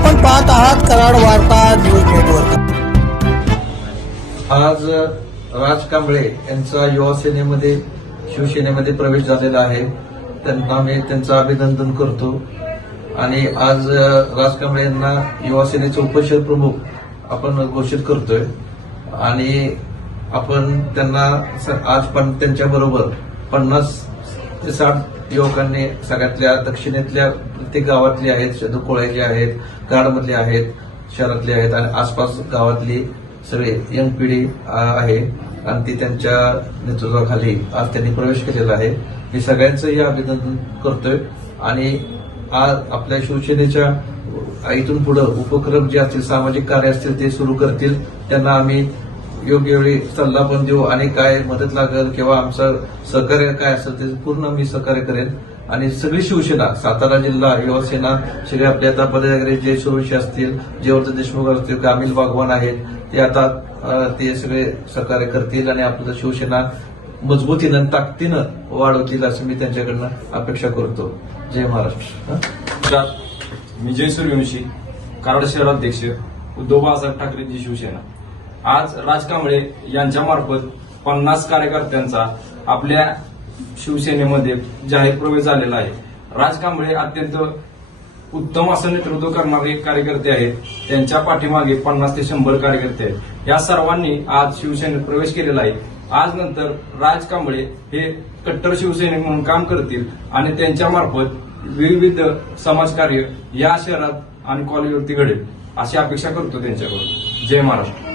आपण पाहत आहात कराड वार्ता न्यूज नेटवर्क. आज राज कांबळे यांचा युवासेनेमध्ये शिवसेनेमध्ये प्रवेश झालेला आहे. त्यांना मी त्यांचं अभिनंदन करतो. आणि आज राज कांबळे यांना युवासेनेचे उपशहर प्रमुख आपण घोषित करतोय. आणि आपण त्यांना स- आज पण त्यांच्याबरोबर पन्नास ते साठ युवकांनी सगळ्यातल्या दक्षिणेतल्या प्रत्येक गावातले आहेत कोळ्याचे आहेत गाडमधले आहेत शहरातले आहेत आणि आसपास गावातली सगळे यंग पिढी आहे. आणि ती त्यांच्या नेतृत्वाखाली आज त्यांनी प्रवेश केलेला आहे. मी सगळ्यांचंही अभिनंदन करतोय. आणि आज आपल्या शिवसेनेच्या इथून पुढे उपक्रम जे असतील सामाजिक कार्य असतील ते सुरू करतील. त्यांना आम्ही योग्य वेळी सल्ला पण देऊ आणि काय मदत लागेल किंवा आमचं सहकार्य काय असेल ते पूर्ण मी सहकार्य करेन. आणि सगळी शिवसेना सातारा जिल्हा युवासेना श्री सगळे आपले आता पदाधिकारी जय सुरवशी असतील जयवर्धन देशमुख असतील ग्रामीण बागवान आहेत ते आता ते सगळे सहकार्य करतील आणि आपलं शिवसेना मजबूतीनं ताकदीनं वाढवतील असं मी त्यांच्याकडनं अपेक्षा करतो. जय महाराष्ट्र. मी जय सूर्यवंशी कराड शहराध्यक्ष उद्धव बाळासाहेब ठाकरेंची शिवसेना. आज राज कांबळे यांच्या मार्फत पन्नास कार्यकर्त्यांचा आपल्या शिवसेनेमध्ये जाहीर प्रवेश झालेला आहे. राज कांबळे अत्यंत उत्तम असं नेतृत्व करणारे कार्यकर्ते आहेत. त्यांच्या पाठीमागे पन्नास ते शंभर कार्यकर्ते आहेत. या सर्वांनी आज शिवसेनेत प्रवेश केलेला आहे. आज नंतर राज कांबळे हे कट्टर शिवसैनिक म्हणून काम करतील आणि त्यांच्या मार्फत विविध समाजकार्य या शहरात आणि कॉलेजवरती घडेल. अशी अपेक्षा करतो त्यांच्याकडून. जय महाराष्ट्र.